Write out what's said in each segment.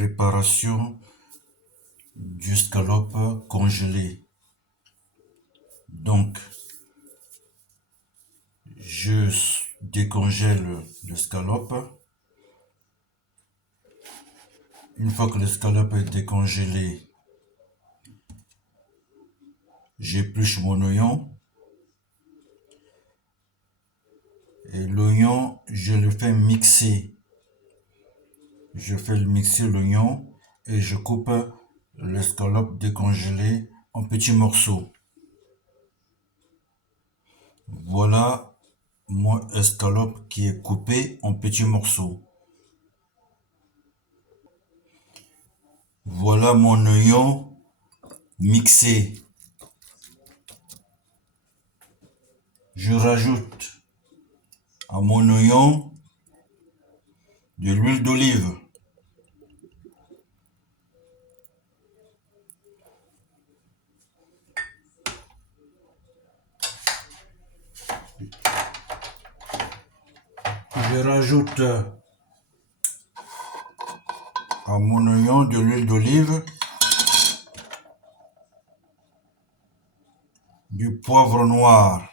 Préparation du scalope congelé. Donc, je décongèle le scalope. Une fois que le scalope est décongelé, j'épluche mon oignon. Et l'oignon, je le fais mixer. Je fais mixer l'oignon et je coupe l'escalope décongelé en petits morceaux. Voilà mon escalope qui est coupé en petits morceaux. Voilà mon oignon mixé. Je rajoute à mon oignon de l'huile d'olive. Je rajoute à mon oignon de l'huile d'olive, du poivre noir,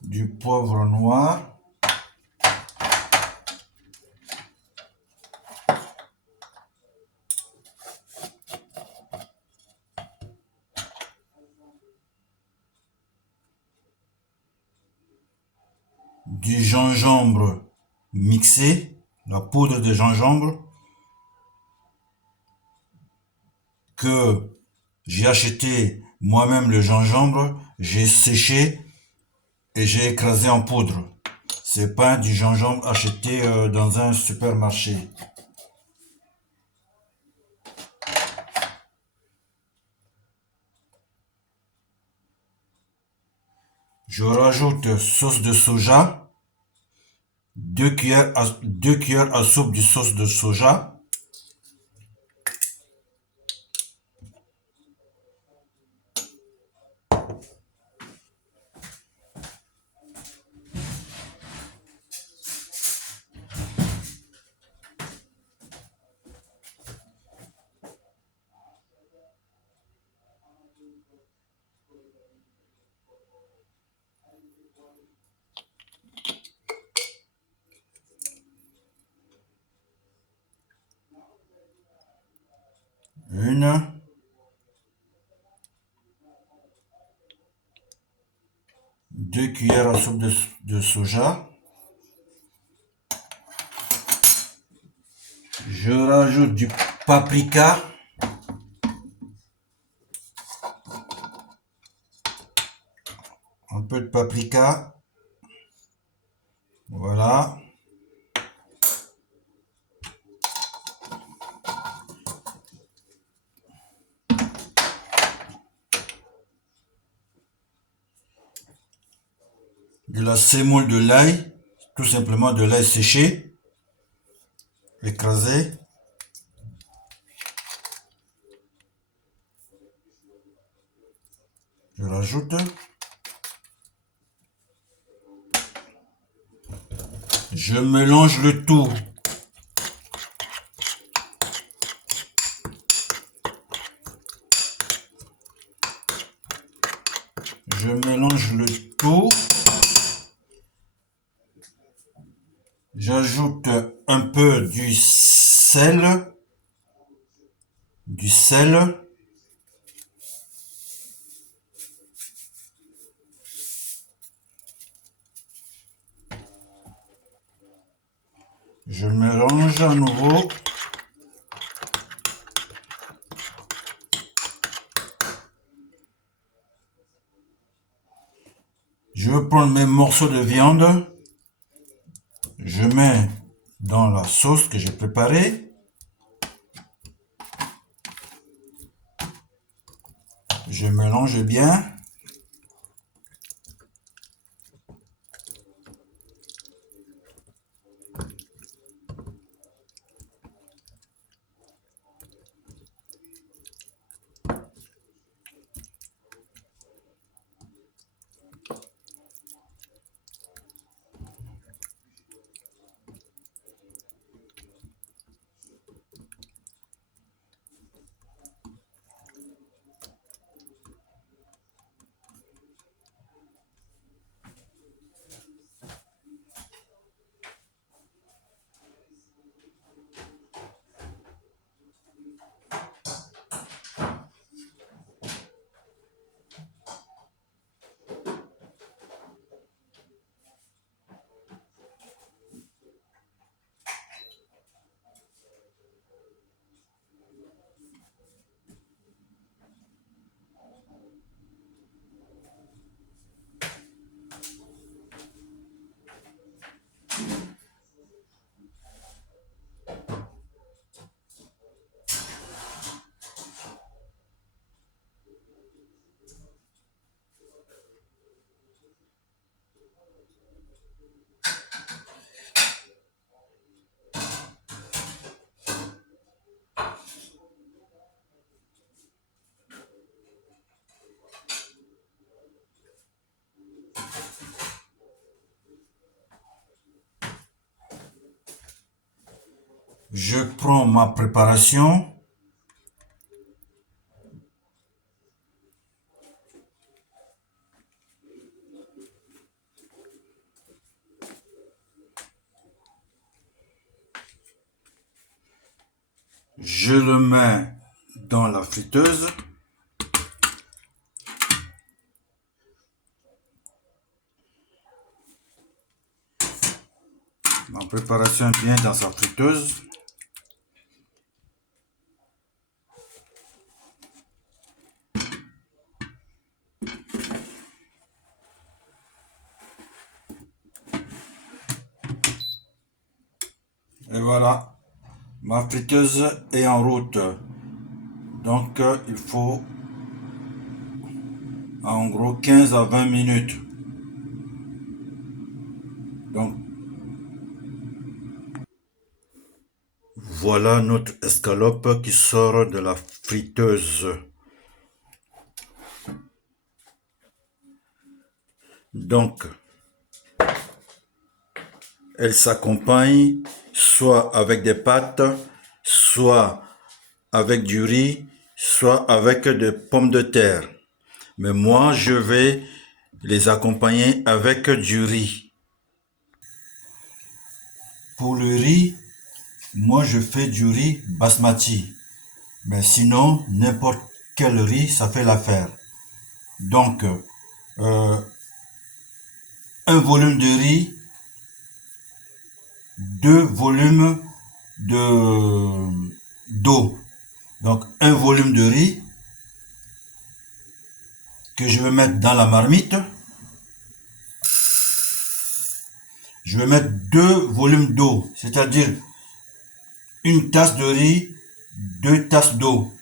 du poivre noir, du gingembre mixé, la poudre de gingembre que j'ai acheté moi-même le gingembre, j'ai séché et j'ai écrasé en poudre. C'est pas du gingembre acheté dans un supermarché. Je rajoute sauce de soja, 2 cuillères à soupe de sauce de soja. Une, 2 cuillères à soupe de soja. Je rajoute du paprika. Un peu de paprika. Voilà. De la semoule de l'ail, tout simplement de l'ail séché, écrasé. Je rajoute. Je mélange le tout. Je mélange le tout. J'ajoute un peu du sel. Du sel. Je mélange à nouveau. Je vais prendre mes morceaux de viande. Je mets dans la sauce que j'ai préparée. Je mélange bien. Je prends ma préparation. Je le mets dans la friteuse. Ma préparation est bien dans sa friteuse. Et voilà, ma friteuse est en route. Donc, il faut en gros 15 à 20 minutes. Donc, voilà notre escalope qui sort de la friteuse. Donc, elle s'accompagne soit avec des pâtes, soit avec du riz, soit avec des pommes de terre. Mais moi, je vais les accompagner avec du riz. Pour le riz, moi, je fais du riz basmati. Mais sinon, n'importe quel riz, ça fait l'affaire. Donc, un volume de riz, 2 volumes d'eau. Donc, un volume de riz que je vais mettre dans la marmite. Je vais mettre 2 volumes d'eau, c'est-à-dire une tasse de riz, 2 tasses d'eau.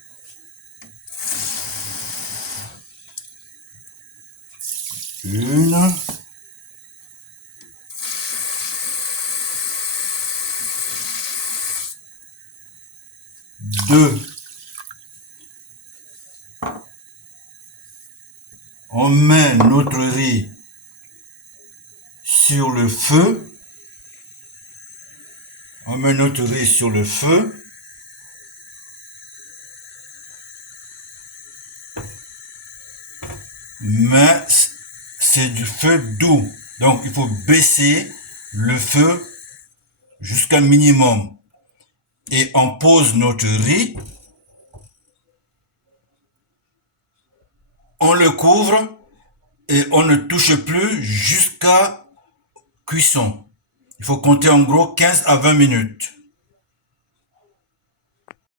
Une, deux. On met notre riz sur le feu. On met notre riz sur le feu. Mais c'est du feu doux. Donc il faut baisser le feu jusqu'à minimum. Et on pose notre riz. On le couvre et on ne touche plus jusqu'à cuisson. Il faut compter en gros 15 à 20 minutes.